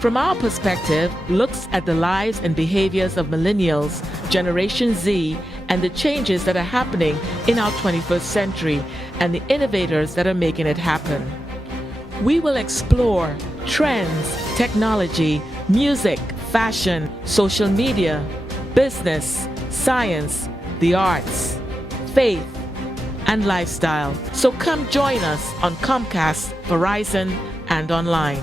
From our perspective, looks at the lives and behaviors of millennials, Generation Z, and the changes that are happening in our 21st century and the innovators that are making it happen. We will explore trends, technology, music, fashion, social media, business, science, the arts, faith, and lifestyle. So come join us on Comcast, Verizon, and online.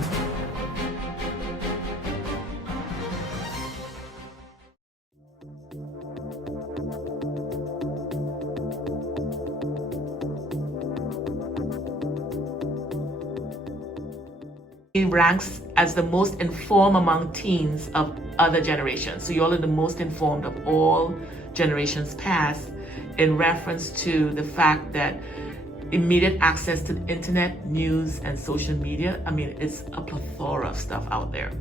Ranks as the most informed among teens of other generations. So y'all are the most informed of all generations past in reference to the fact that immediate access to the internet, news, and social media. I mean, it's a plethora of stuff out there.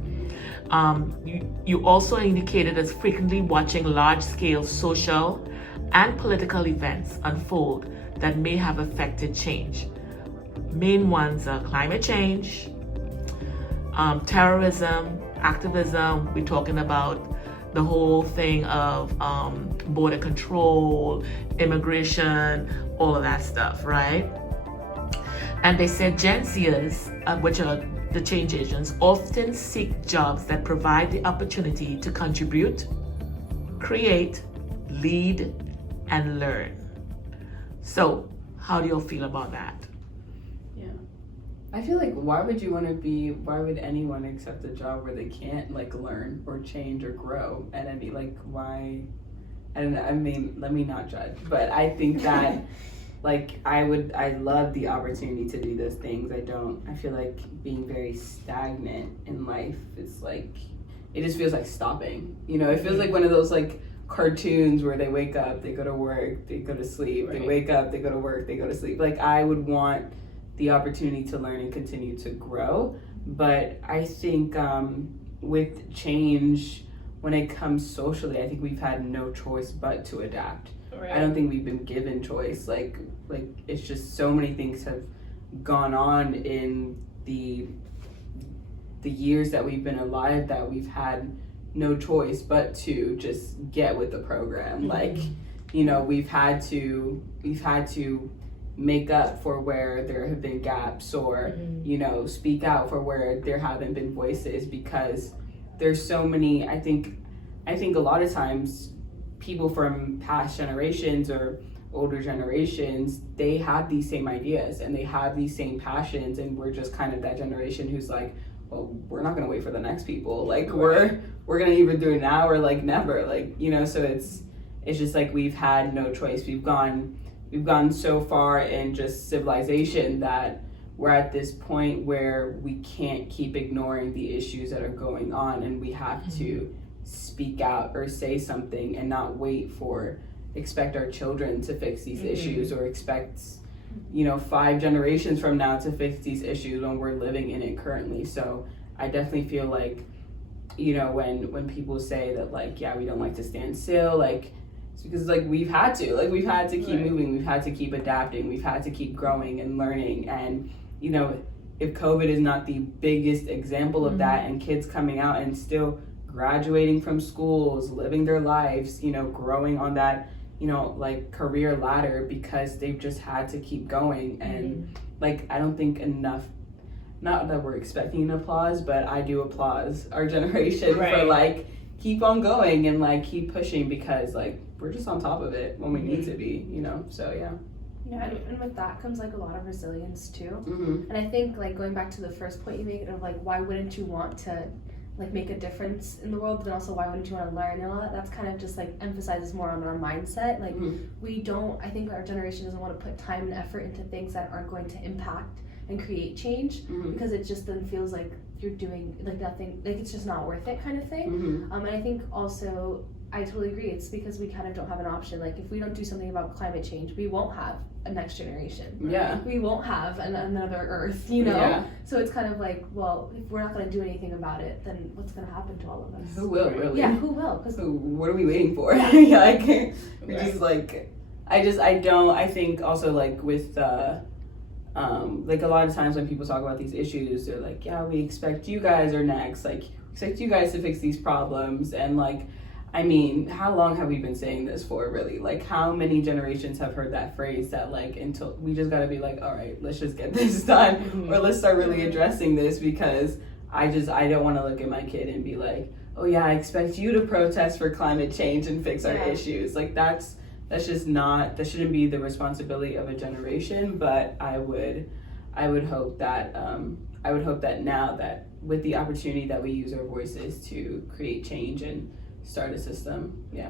You also indicated as frequently watching large-scale social and political events unfold that may have affected change. Main ones are climate change, terrorism, activism. We're talking about the whole thing of border control, immigration, all of that stuff, right? And they said Gen-Zers, which are the change agents, often seek jobs that provide the opportunity to contribute, create, lead, and learn. So, how do you feel about that? I feel like why would anyone accept a job where they can't like learn or change or grow at any, like why, I don't know, I mean, let me not judge, but I think that like I love the opportunity to do those things. I feel like being very stagnant in life is like, it just feels like stopping, you know, it feels like one of those like cartoons where they wake up, they go to work, they go to sleep, right. They wake up, they go to work, they go to sleep. Like I would want the opportunity to learn and continue to grow. But I think with change, when it comes socially, I think we've had no choice but to adapt. Right. I don't think we've been given choice. Like it's just so many things have gone on in the years that we've been alive that we've had no choice but to just get with the program. Mm-hmm. Like, you know, we've had to make up for where there have been gaps or, you know, speak out for where there haven't been voices, because there's so many, I think a lot of times people from past generations or older generations, they have these same ideas and they have these same passions, and we're just kind of that generation who's like, well, we're not gonna wait for the next people. Like we're gonna either do it now or like never, like, you know, so it's just like we've had no choice. We've gone so far in just civilization that we're at this point where we can't keep ignoring the issues that are going on, and we have to speak out or say something and not expect our children to fix these issues, or expect, you know, 5 generations from now to fix these issues when we're living in it currently. So I definitely feel like, you know, when people say that like, yeah, we don't like to stand still, like, because like we've had to keep moving, we've had to keep adapting, we've had to keep growing and learning. And, you know, if COVID is not the biggest example of that, and kids coming out and still graduating from schools, living their lives, you know, growing on that, you know, like career ladder, because they've just had to keep going. And like, I don't think enough, not that we're expecting an applause, but I do applaud our generation for like, keep on going and like keep pushing, because like we're just on top of it when we need to be, you know. So yeah, and with that comes like a lot of resilience too. And I think like going back to the first point you made of like, why wouldn't you want to like make a difference in the world, but also why wouldn't you want to learn and all that, that's kind of just like emphasizes more on our mindset. Like I think our generation doesn't want to put time and effort into things that aren't going to impact and create change, because it just then feels like you're doing like nothing, like it's just not worth it kind of thing. And I think also I totally agree, it's because we kind of don't have an option. Like if we don't do something about climate change, we won't have a next generation. We won't have another Earth, you know. So it's kind of like, well, if we're not going to do anything about it, then what's going to happen to all of us? Who will, really? Yeah, who will? Because what are we waiting for? Like, just like, I think also like with like a lot of times when people talk about these issues, they're like, yeah, we expect you guys are next, like expect you guys to fix these problems. And like, I mean, how long have we been saying this for, really? Like, how many generations have heard that phrase that like, until we just gotta be like, all right, let's just get this done, or let's start really addressing this, because I don't want to look at my kid and be like, oh yeah, I expect you to protest for climate change and fix our issues. Like that's just not, that shouldn't be the responsibility of a generation. But I would hope that now that with the opportunity that we use our voices to create change and start a system. Yeah,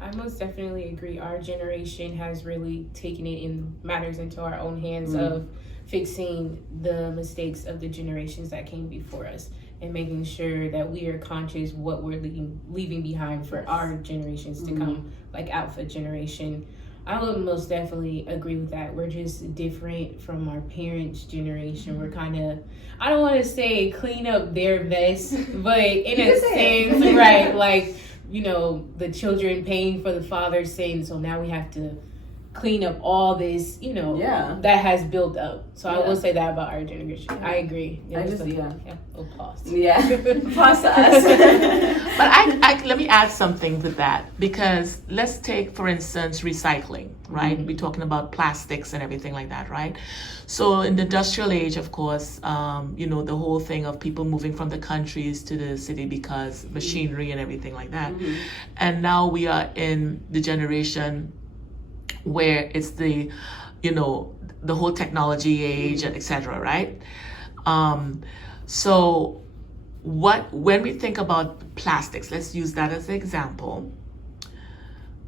I most definitely agree. Our generation has really taken it in matters into our own hands of fixing the mistakes of the generations that came before us, and making sure that we are conscious what we're leaving behind for our generations to come, like Alpha generation. I would most definitely agree with that. We're just different from our parents' generation. We're kind of, I don't want to say clean up their mess, but in a sense, right? Like, you know, the children paying for the father's sin, so now we have to clean up all this, you know, that has built up. So I will say that about our generation. I agree. Applause. Applause to us. But I let me add something to that, because let's take, for instance, recycling, right? We're talking about plastics and everything like that, right? So in the industrial age, of course, you know, the whole thing of people moving from the countries to the city because machinery and everything like that. And now we are in the generation where it's the, you know, the whole technology age and etc., right? So when we think about plastics, let's use that as an example.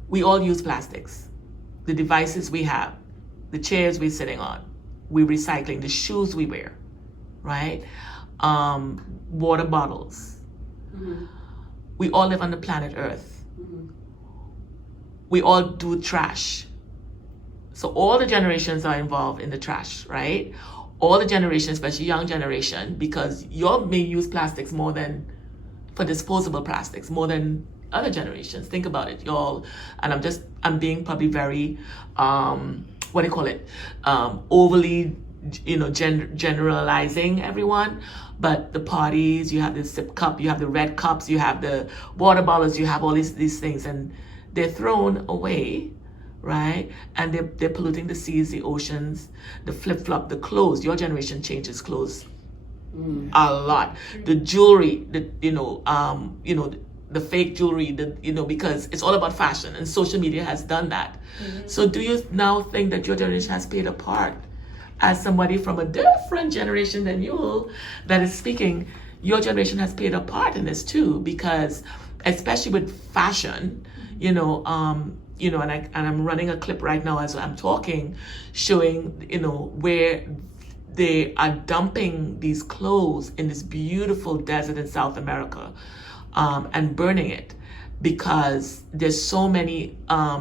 We all use plastics. The devices we have, the chairs we're sitting on, we're recycling, the shoes we wear, right? Water bottles. We all live on the planet Earth. We all do trash. So all the generations are involved in the trash, right? All the generations, especially young generation, because y'all may use plastics more than, for disposable plastics, more than other generations. Think about it, y'all. And I'm being probably very, overly, you know, generalizing everyone. But the parties, you have the sip cup, you have the red cups, you have the water bottles, you have all these things, and they're thrown away, right? And they're polluting the seas, the oceans, the flip-flop, the clothes. Your generation changes clothes a lot. The jewelry, the fake jewelry, because it's all about fashion, and social media has done that. So do you now think that your generation has played a part, as somebody from a different generation than you that is speaking, your generation has played a part in this too? Because especially with fashion, and I'm running a clip right now as I'm talking, showing, where they are dumping these clothes in this beautiful desert in South America, and burning it, because there's so many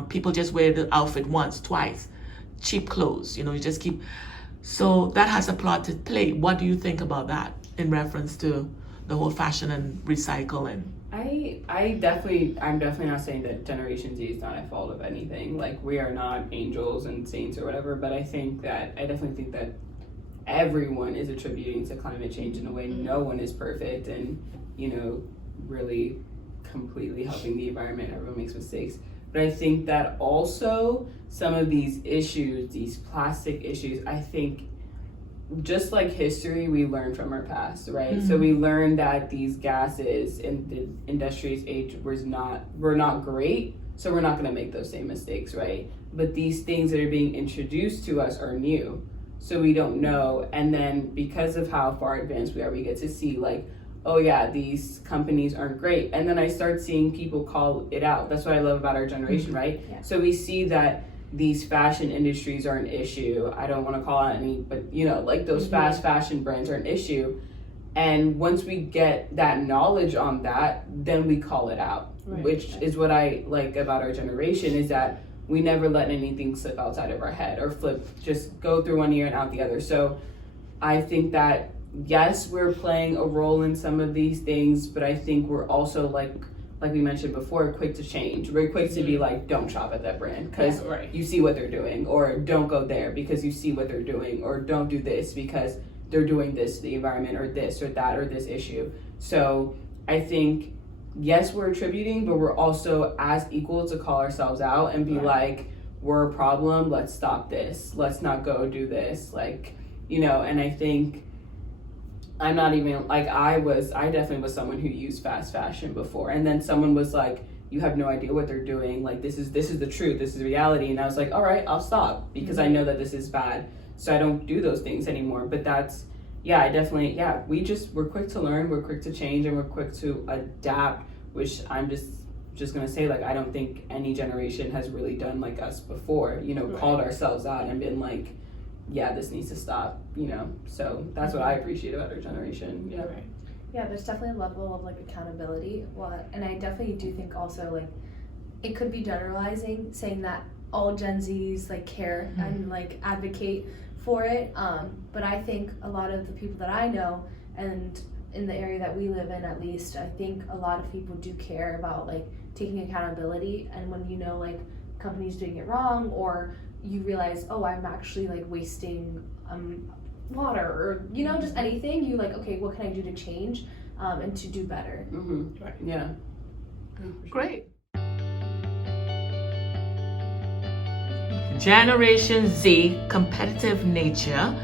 people just wear the outfit once, twice, cheap clothes, you just keep. So that has a part to play. What do you think about that in reference to the whole fashion and recycle? I'm definitely not saying that Generation Z is not at fault of anything. Like, we are not angels and saints or whatever, but I definitely think that everyone is attributing to climate change in a way. No one is perfect, and really completely helping the environment. Everyone makes mistakes. But I think that also some of these issues, these plastic issues, I think just like history, we learn from our past, right? So we learned that these gases in the industrious age were not great, so we're not going to make those same mistakes, right? But these things that are being introduced to us are new, so we don't know. And then because of how far advanced we are, we get to see like, oh yeah, these companies aren't great. And then I start seeing people call it out. That's what I love about our generation, right? Yeah. So we see that these fashion industries are an issue. I don't want to call out any, but like those fast fashion brands are an issue. And once we get that knowledge on that, then we call it out, which is what I like about our generation, is that we never let anything slip outside of our head or just go through one ear and out the other. So I think that, yes, we're playing a role in some of these things, but I think we're also like like we mentioned before, quick to change. We're quick to be like, don't shop at that brand because you see what they're doing, or don't go there because you see what they're doing, or don't do this because they're doing this to the environment, or this or that, or this issue. So I think, yes, we're attributing, but we're also as equal to call ourselves out and be like, we're a problem, let's stop this, let's not go do this, like, you know. And I think I'm not even like, I definitely was someone who used fast fashion before, and then someone was like, you have no idea what they're doing, like this is the truth, this is reality, and I was like, all right, I'll stop because I know that this is bad, so I don't do those things anymore. But that's, I definitely, we're quick to learn, we're quick to change, and we're quick to adapt, which I'm just gonna say, like, I don't think any generation has really done like us before, you know, called ourselves out and been like, this needs to stop, you know. So that's what I appreciate about our generation. Yeah, there's definitely a level of like accountability. And I definitely do think also like it could be generalizing, saying that all Gen Zs like care and like advocate for it. But I think a lot of the people that I know, and in the area that we live in at least, I think a lot of people do care about like taking accountability. And when you know like companies doing it wrong, or you realize, oh, I'm actually like wasting water, or you know, just anything, you like, okay, what can I do to change and to do better? Great. Generation Z competitive nature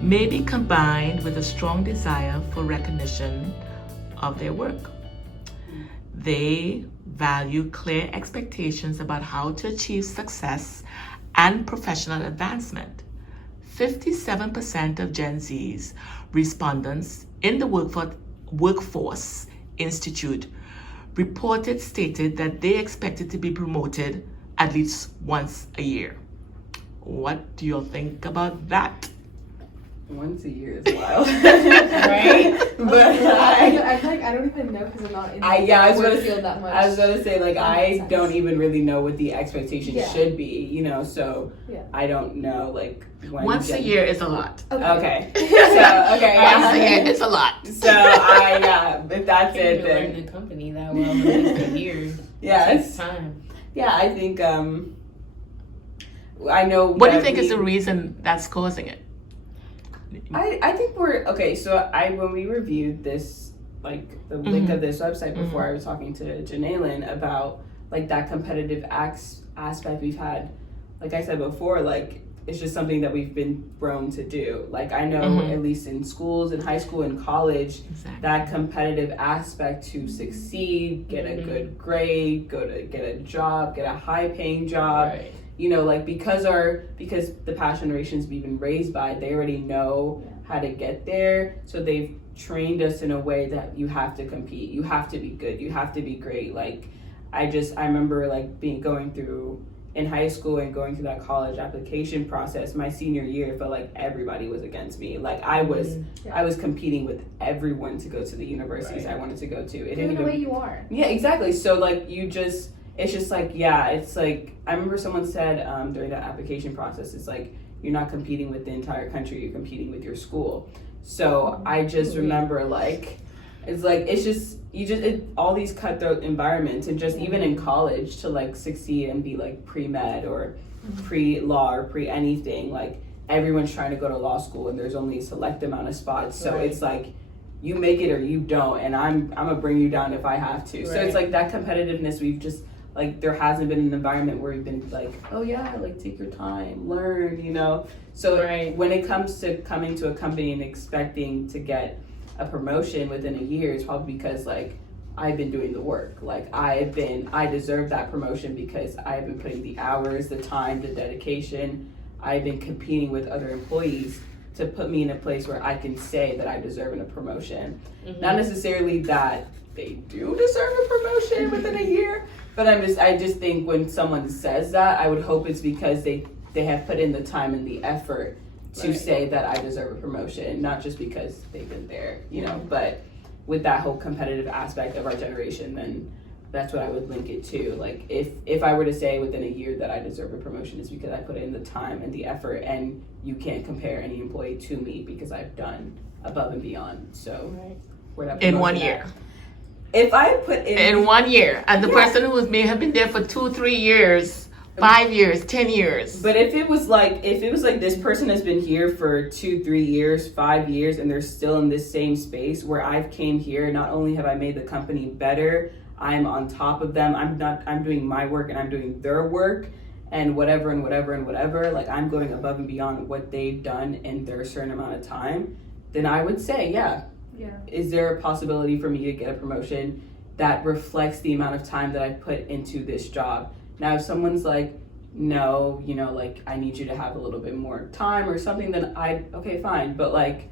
may be combined with a strong desire for recognition of their work. They value clear expectations about how to achieve success and professional advancement. 57% of Gen Z's respondents in the Workforce Institute stated that they expected to be promoted at least once a year. What do you think about that? Once a year is wild. Right? But I don't even know because I'm not in the field that much. I was going to say, like, I don't even really know what the expectation should be, you know, so I don't know, like, when once a year is a lot. Okay. So, okay. Once a year, it's a lot. So, if that's it, then. Learn the company that well, at least a year. Yeah. It takes time. Yeah, I think, I know. What do you think is the reason that's causing it? I think we're okay. So when we reviewed this, like the link of this website before, I was talking to Janaelyn about like that competitive aspect we've had. Like I said before, like it's just something that we've been thrown to do. Like I know at least in schools, in high school, and college, that competitive aspect to succeed, get a good grade, get a job, get a high paying job. Right. You know, like because the past generations we've been raised by, they already know how to get there. So they've trained us in a way that you have to compete, you have to be good, you have to be great. Like I remember like going through in high school and going through that college application process. My senior year, it felt like everybody was against me. Like I was competing with everyone to go to the universities I wanted to go to. It didn't even the way you are. Yeah, exactly. So like it's just like, it's like, I remember someone said during that application process, it's like, you're not competing with the entire country, you're competing with your school. So I just remember like, it's like, all these cutthroat environments, and just even in college to like succeed and be like pre-med or pre-law or pre-anything, like everyone's trying to go to law school and there's only a select amount of spots. So it's like, you make it or you don't, and I'm gonna bring you down if I have to. So it's like that competitiveness we've just, like there hasn't been an environment where we've been like, oh yeah, like take your time, learn, you know. So when it comes to coming to a company and expecting to get a promotion within a year, it's probably because like I've been doing the work. Like I deserve that promotion because I've been putting the hours, the time, the dedication. I've been competing with other employees to put me in a place where I can say that I deserve a promotion. Not necessarily that they do deserve a promotion within a year, but I just think when someone says that, I would hope it's because they have put in the time and the effort to say that I deserve a promotion, not just because they've been there, you know. But with that whole competitive aspect of our generation, then that's what I would link it to. Like if I were to say within a year that I deserve a promotion, it's because I put in the time and the effort, and you can't compare any employee to me because I've done above and beyond. So where that in 1 year. if I put in 1 year, and the Yeah. person who may have been there for 2-3 years, 5 years, 10 years. But if it was like this person has been here for 2-3 years, 5 years, and they're still in this same space where I've came here, not only have I made the company better, I'm on top of them. I'm doing my work and I'm doing their work and whatever, like I'm going above and beyond what they've done in their certain amount of time, then I would say, yeah. Is there a possibility for me to get a promotion that reflects the amount of time that I put into this job? Now, if someone's like, no, you know, like I need you to have a little bit more time or something, then okay, fine. But like,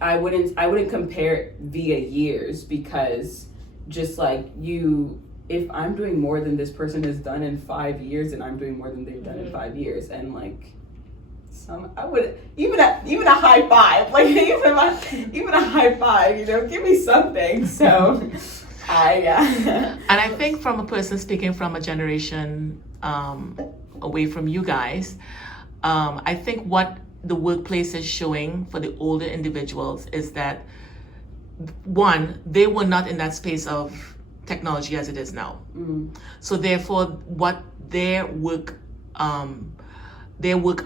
I wouldn't compare it via years, because just like if I'm doing more than this person has done in 5 years, and I'm doing more than they've done in 5 years, and like, I would even a high five, like even a high five, you know, give me something. So. And I think from a person speaking from a generation away from you guys, I think what the workplace is showing for the older individuals is that, one, they were not in that space of technology as it is now. So therefore, what their work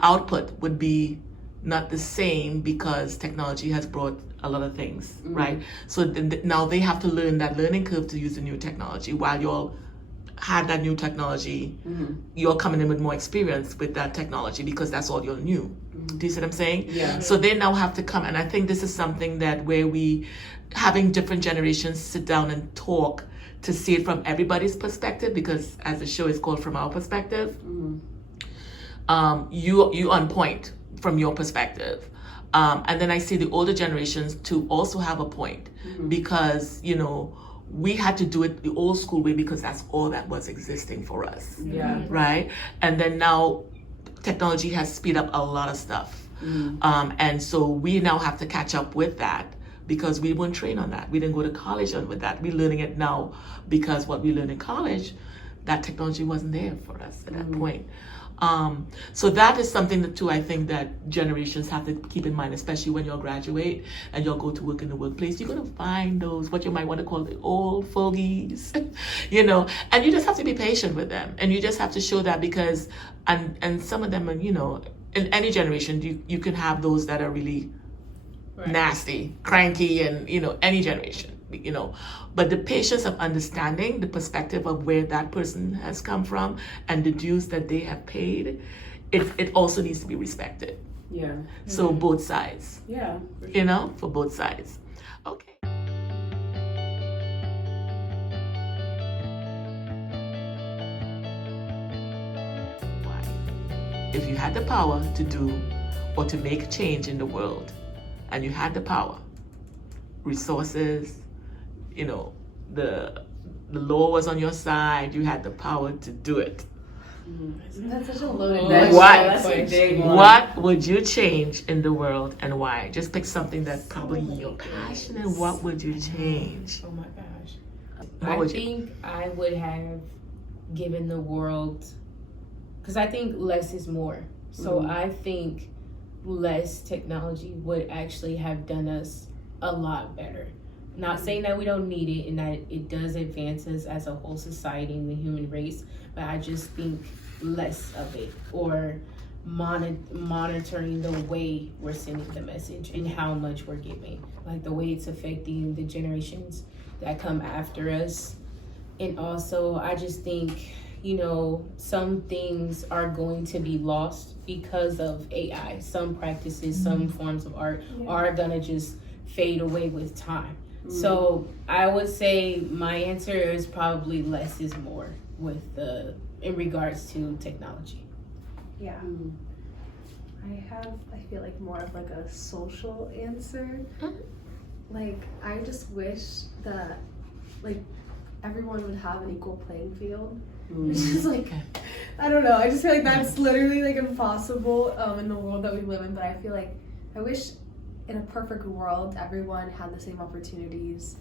output would be not the same, because technology has brought a lot of things, right? So now they have to learn that learning curve to use the new technology. While y'all had that new technology, you're coming in with more experience with that technology, because that's all you're new. Do you see what I'm saying? Yeah. So they now have to come, and I think this is something that where we, having different generations sit down and talk to see it from everybody's perspective, because as the show is called From Our Perspective, you on point from your perspective. And then I see the older generations to also have a point, because, you know, we had to do it the old school way, because that's all that was existing for us. Yeah. Right? And then now technology has speed up a lot of stuff. And so we now have to catch up with that, because we weren't trained on that. We didn't go to college with that. We're learning it now, because what we learned in college, that technology wasn't there for us at that point. So that is something that too, I think that generations have to keep in mind, especially when you'll graduate and you'll go to work in the workplace. You're going to find those, what you might want to call the old fogies, you know, and you just have to be patient with them. And you just have to show that, because, and some of them are, you know, in any generation, you can have those that are really nasty, cranky, and, you know, any generation. You know, but the patience of understanding the perspective of where that person has come from and the dues that they have paid, it also needs to be respected. Yeah. So both sides. Yeah. You know, for both sides. Okay. Why? If you had the power to do or to make change in the world, and you had the power, resources, you know, the law was on your side, you had the power to do it. That's such a loaded question. What would you change in the world, and why? Just pick something that probably you're passionate. What would you change? Oh my gosh. What I think I would have given the world, because I think less is more. So I think less technology would actually have done us a lot better. Not saying that we don't need it and that it does advance us as a whole society and the human race, but I just think less of it, or monitoring the way we're sending the message and how much we're giving, like the way it's affecting the generations that come after us. And also, I just think, you know, some things are going to be lost because of AI. Some practices, some forms of art are gonna just fade away with time. So I would say my answer is probably less is more in regards to technology. Yeah. I feel like more of like a social answer. Like, I just wish that like everyone would have an equal playing field. Which is like, I don't know, I just feel like that's literally like impossible in the world that we live in. But I feel like I wish in a perfect world everyone had the same opportunities,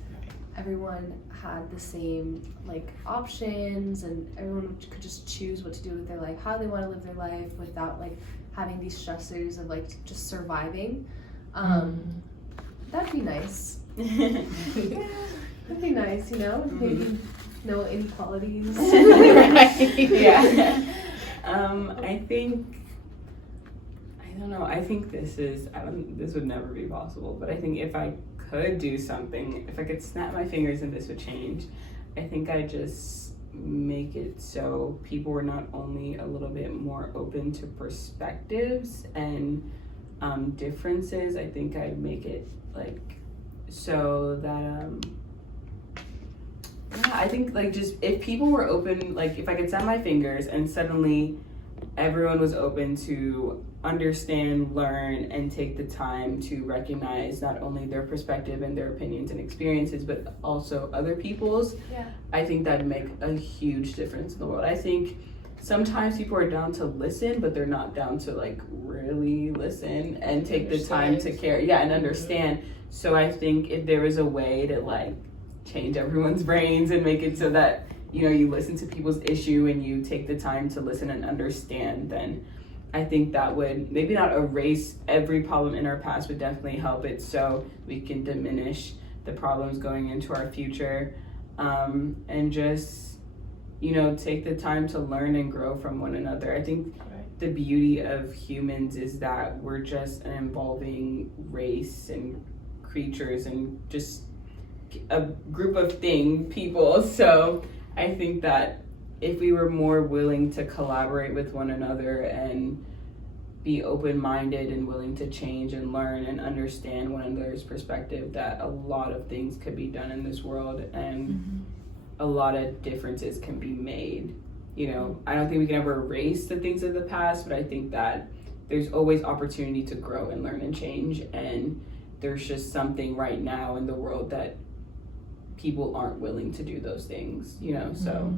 everyone had the same like options, and everyone could just choose what to do with their life, how they want to live their life, without like having these stressors of like just surviving. That'd be nice. That'd be nice, you know? Maybe no inequalities. Yeah. I think, I don't know, I think this would never be possible, but I think if I could do something, if I could snap my fingers and this would change, I think I'd just make it so people were not only a little bit more open to perspectives and differences. I think I'd make it like so that I think like just if people were open, like if I could snap my fingers and suddenly everyone was open to understand, learn, and take the time to recognize not only their perspective and their opinions and experiences, but also other people's. Yeah. I think that'd make a huge difference in the world. I think sometimes people are down to listen, but they're not down to like really listen and take the time to care. Yeah, and understand. So I think if there was a way to like change everyone's brains and make it so that, you know, you listen to people's issue and you take the time to listen and understand, then I think that would maybe not erase every problem in our past, but definitely help it so we can diminish the problems going into our future, and just, you know, take the time to learn and grow from one another. I think the beauty of humans is that we're just an evolving race and creatures and just a group of people. So I think that if we were more willing to collaborate with one another and be open-minded and willing to change and learn and understand one another's perspective, that a lot of things could be done in this world and a lot of differences can be made. You know, I don't think we can ever erase the things of the past, but I think that there's always opportunity to grow and learn and change, and there's just something right now in the world that people aren't willing to do those things, you know. So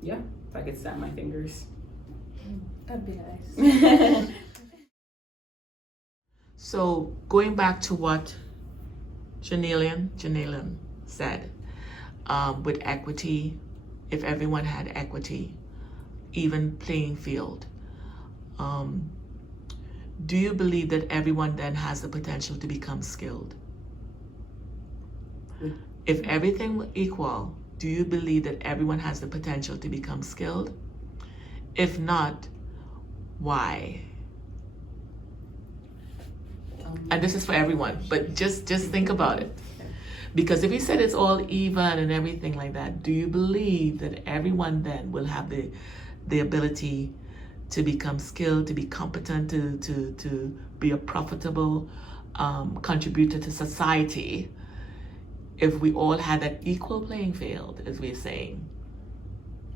yeah, if I could snap my fingers, That'd be nice. So going back to what Janelian said, with equity, if everyone had equity, even playing field, do you believe that everyone then has the potential to become skilled? If everything were equal, do you believe that everyone has the potential to become skilled? If not, why? And this is for everyone, but just think about it. Because if you said it's all even and everything like that, do you believe that everyone then will have the ability to become skilled, to be competent, to be a profitable contributor to society, if we all had that equal playing field, as we're saying?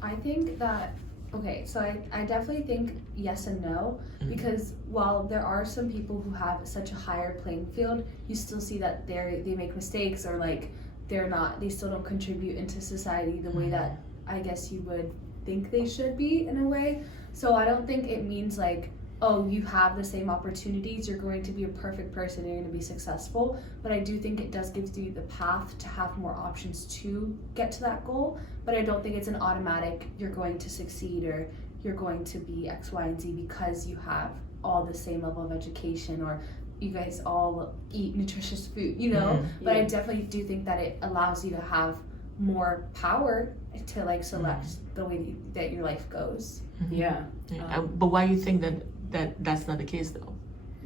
I think that, okay, so I definitely think yes and no, because while there are some people who have such a higher playing field, you still see that they make mistakes, or like they still don't contribute into society the way that I guess you would think they should be in a way. So I don't think it means like, oh, you have the same opportunities, you're going to be a perfect person, you're going to be successful. But I do think it does give you the path to have more options to get to that goal. But I don't think it's an automatic, you're going to succeed or you're going to be X, Y, and Z because you have all the same level of education, or you guys all eat nutritious food, you know? But I definitely do think that it allows you to have more power to like select the way that your life goes. But why do you think that's not the case though?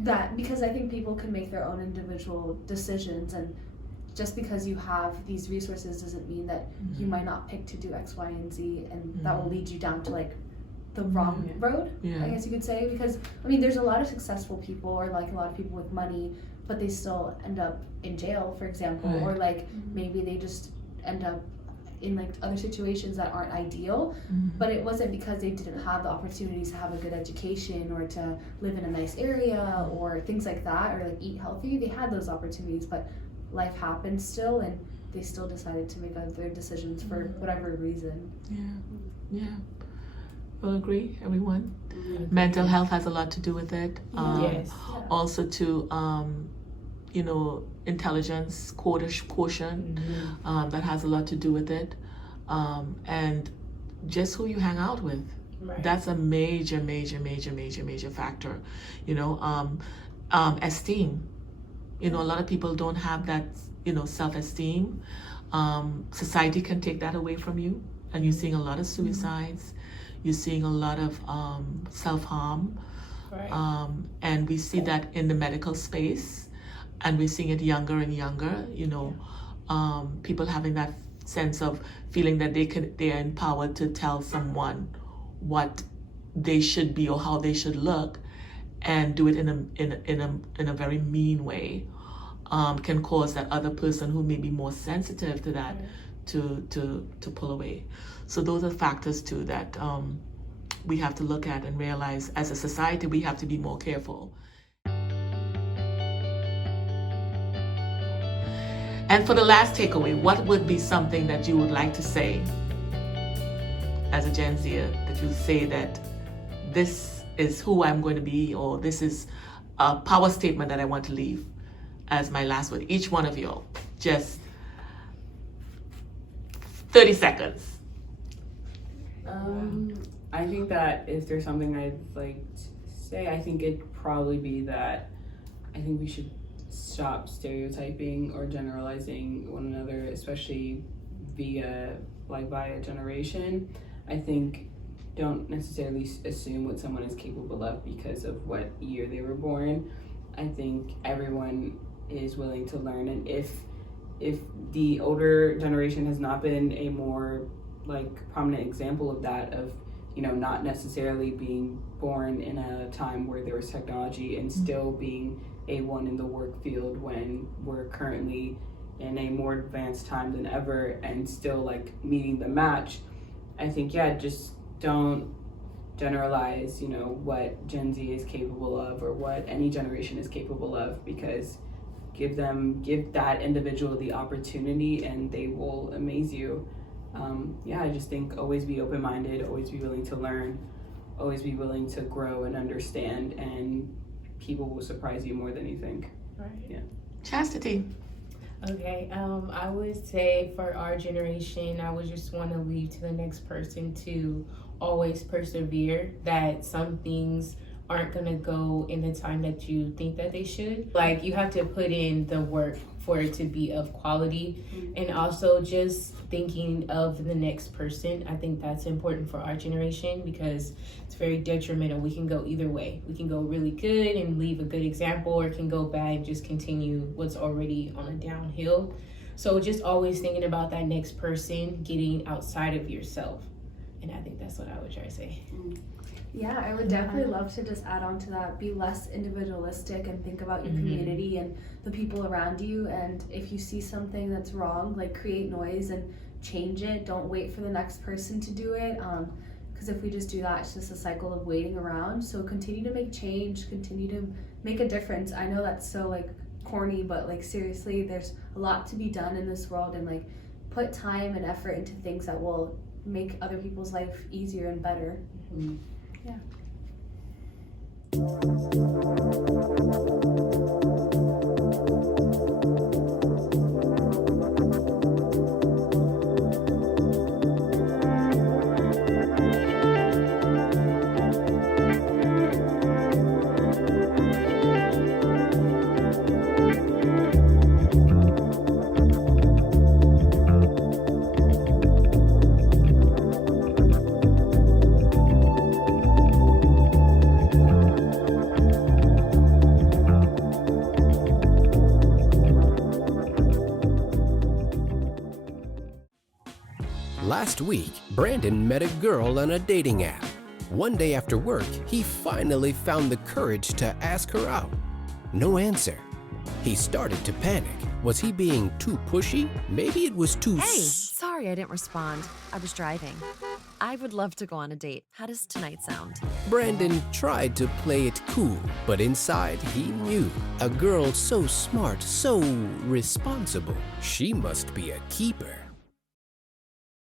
That because I think people can make their own individual decisions, and just because you have these resources doesn't mean that you might not pick to do X, Y, and Z, and that will lead you down to like the wrong road, I guess you could say. Because I mean, there's a lot of successful people, or like a lot of people with money, but they still end up in jail, for example, or like maybe they just end up in like other situations that aren't ideal, but it wasn't because they didn't have the opportunities to have a good education or to live in a nice area or things like that, or like eat healthy. They had those opportunities, but life happened still, and they still decided to make other decisions for whatever reason. Will agree, everyone? Mental health has a lot to do with it. Also to you know, intelligence quotient, that has a lot to do with it, and just who you hang out with. That's a major factor. You know, esteem. You know, a lot of people don't have that, you know, self-esteem, Society can take that away from you, and you're seeing a lot of suicides. You're seeing a lot of self-harm. Right. And we see that in the medical space, and we're seeing it younger and younger, people having that sense of feeling that they're empowered to tell someone what they should be or how they should look, and do it in a very mean way, can cause that other person who may be more sensitive to that to pull away. So those are factors too that we have to look at and realize as a society we have to be more careful. And for the last takeaway, what would be something that you would like to say as a Gen Zer, that you say that this is who I'm going to be, or this is a power statement that I want to leave as my last word? Each one of you, just 30 seconds. I think that if there's something I'd like to say, I think it'd probably be that I think we should stop stereotyping or generalizing one another, especially via generation. I think don't necessarily assume what someone is capable of because of what year they were born. I think everyone is willing to learn, and if the older generation has not been a more prominent example of that, of not necessarily being born in a time where there was technology and still being A1 in the work field when we're currently in a more advanced time than ever and still meeting the match. I think just don't generalize what Gen Z is capable of or what any generation is capable of, because give that individual the opportunity and they will amaze you. I just think always be open-minded, always be willing to learn, always be willing to grow and understand, and people will surprise you more than you think. Right. Yeah. Chastity. Okay, I would say for our generation, I would just want to leave to the next person to always persevere, that some things aren't going to go in the time that you think that they should. You have to put in the work for it to be of quality. And also just thinking of the next person. I think that's important for our generation because it's very detrimental. We can go either way. We can go really good and leave a good example, or it can go bad and just continue what's already on a downhill. So just always thinking about that next person, getting outside of yourself. And I think that's what I would try to say. Yeah, I would definitely love to just add on to that. Be less individualistic and think about your community and the people around you. And if you see something that's wrong, create noise and change it. Don't wait for the next person to do it. Because if we just do that, it's just a cycle of waiting around. So continue to make change, continue to make a difference. I know that's so corny, but seriously, there's a lot to be done in this world, and put time and effort into things that will make other people's life easier and better. Yeah. Last week, Brandon met a girl on a dating app. One day after work, he finally found the courage to ask her out. No answer. He started to panic. Was he being too pushy? Maybe it was too... Hey, sorry I didn't respond. I was driving. I would love to go on a date. How does tonight sound? Brandon tried to play it cool, but inside he knew. A girl so smart, so responsible. She must be a keeper.